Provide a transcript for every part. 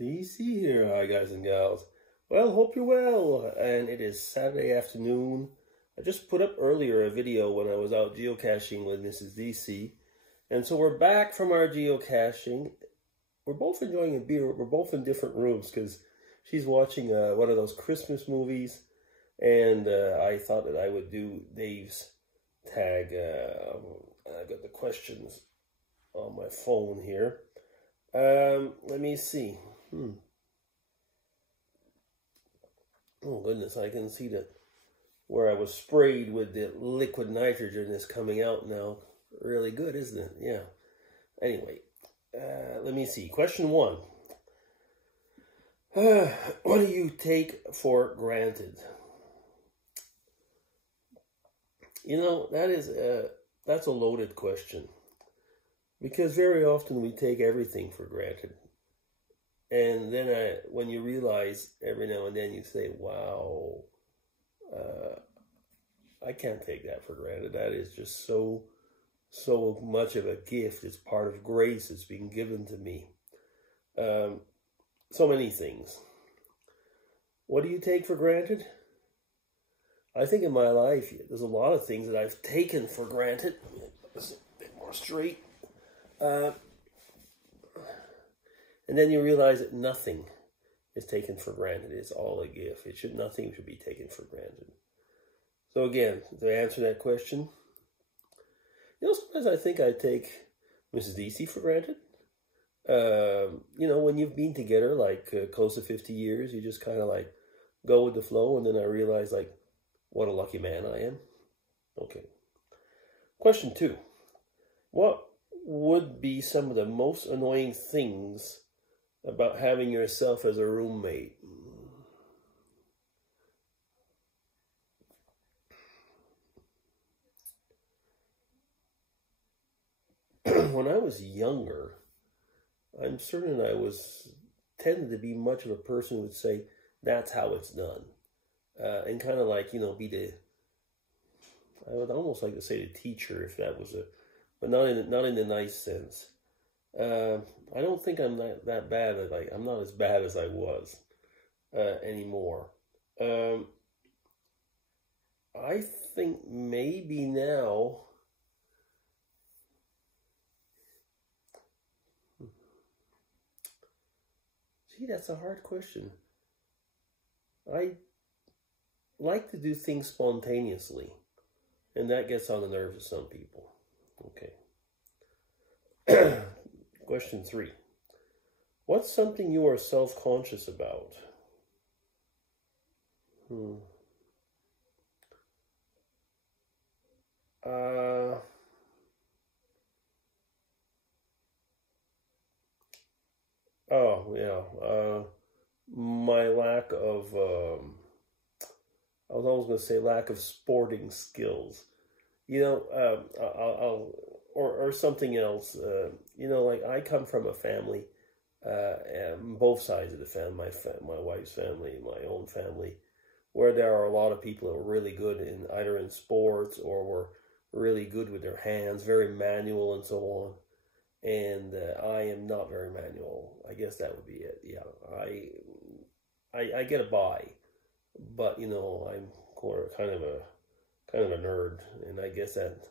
DC here, hi guys and gals. Well, hope you're well. And it is Saturday afternoon. I just put up earlier a video when I was out geocaching with Mrs. DC. And so we're back from our geocaching. We're both enjoying a beer. We're both in different rooms because she's watching one of those Christmas movies. And I thought that I would do Dave's tag. I've got the questions on my phone here. Let me see. Oh goodness, I can see that where I was sprayed with the liquid nitrogen is coming out now. Really good, isn't it? Yeah. Anyway, let me see. Question 1. What do you take for granted? You know, that's a loaded question. Because very often we take everything for granted. And then when you realize every now and then you say, wow, I can't take that for granted. That is just so much of a gift. It's part of grace. It's being given to me. So many things. What do you take for granted? I think in my life, there's a lot of things that I've taken for granted. It's a bit more straight. And then you realize that nothing is taken for granted. It's all a gift. Nothing should be taken for granted. So again, to answer that question, you know, sometimes I think I take Mrs. DC for granted. You know, when you've been together like close to 50 years, you just kind of like go with the flow. And then I realize like, what a lucky man I am. Okay. Question 2. What would be some of the most annoying things about having yourself as a roommate? When I was younger, I'm certain I tended to be much of a person who would say, that's how it's done. And kind of like, you know, I would almost like to say the teacher if that was but not in the nice sense. I don't think I'm that bad. I'm not as bad as I was anymore. I think maybe now. See, that's a hard question. I like to do things spontaneously, and that gets on the nerves of some people. Okay. Question 3. What's something you are self-conscious about? Oh, yeah. My lack of, I was always going to say lack of sporting skills. You know, or something else. You know, like I come from a family, both sides of the family, my wife's family, my own family, where there are a lot of people that are really good in either in sports or were really good with their hands, very manual and so on. And I am not very manual. I guess that would be it. Yeah, I get a by, but you know, I'm kind of a nerd, and I guess that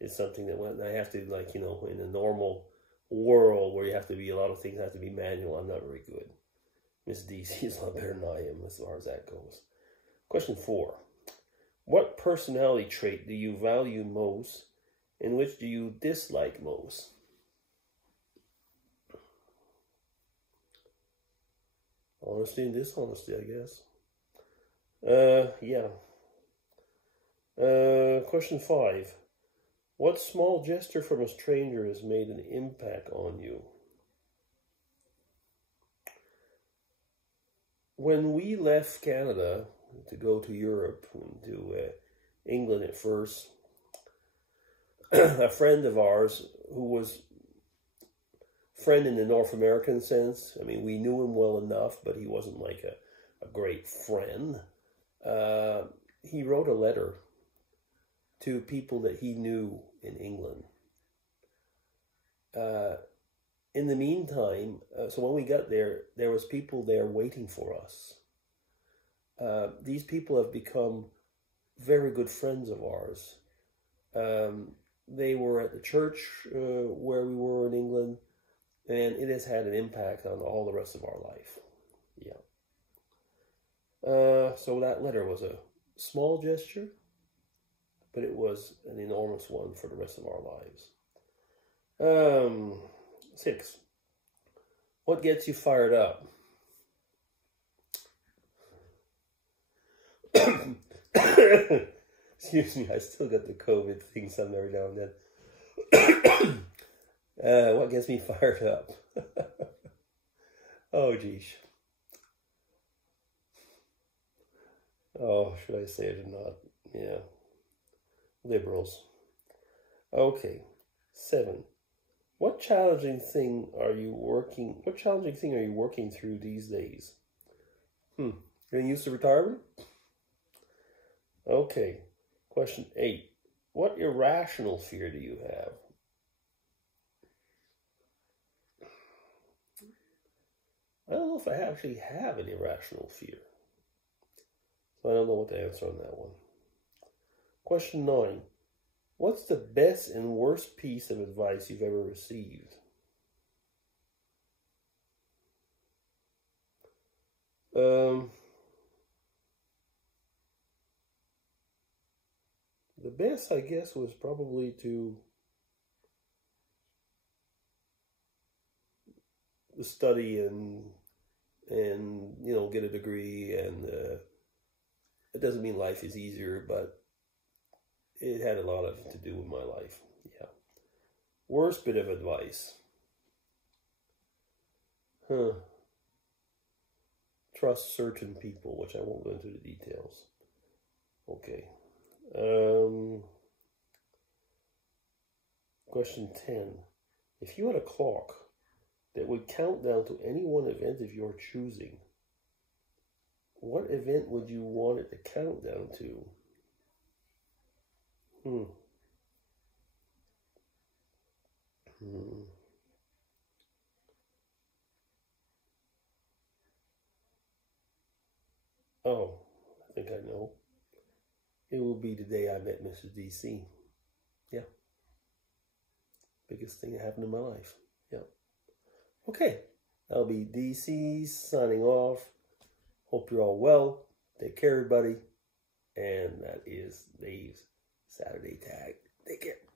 is something that when I have to, like, you know, in a normal world where you have to be, a lot of things have to be manual, I'm not very good. Miss DC is a lot better than I am as far as that goes. Question 4. What personality trait do you value most, and which do you dislike most? Honesty and dishonesty, I guess. Yeah. Question 5. What small gesture from a stranger has made an impact on you? When we left Canada to go to Europe, to England at first, a friend of ours who was friend in the North American sense, I mean, we knew him well enough, but he wasn't like a great friend. He wrote a letter to people that he knew in England. in the meantime, so when we got there, there was people there waiting for us. These people have become very good friends of ours. They were at the church where we were in England, and it has had an impact on all the rest of our life. Yeah. So that letter was a small gesture, but it was an enormous one for the rest of our lives. 6. What gets you fired up? Excuse me, I still got the COVID thing some every now and then. What gets me fired up? Oh, geez. Oh, should I say it or not? Yeah. Liberals. Okay. 7. What challenging thing are you working through these days? Getting used to retirement? Okay. Question 8. What irrational fear do you have? I don't know if I actually have an irrational fear. So I don't know what to answer on that one. Question 9. What's the best and worst piece of advice you've ever received? The best, I guess, was probably to study and get a degree, and it doesn't mean life is easier, but it had a lot to do with my life. Yeah. Worst bit of advice. Trust certain people, which I won't go into the details. Okay. Question 10. If you had a clock that would count down to any one event of your choosing, what event would you want it to count down to? Oh, I think I know. It will be the day I met Mrs. DC. Yeah. Biggest thing that happened in my life. Yeah. Okay. That'll be DC signing off. Hope you're all well. Take care, everybody. And that is Dave's Saturday Tag. Take care.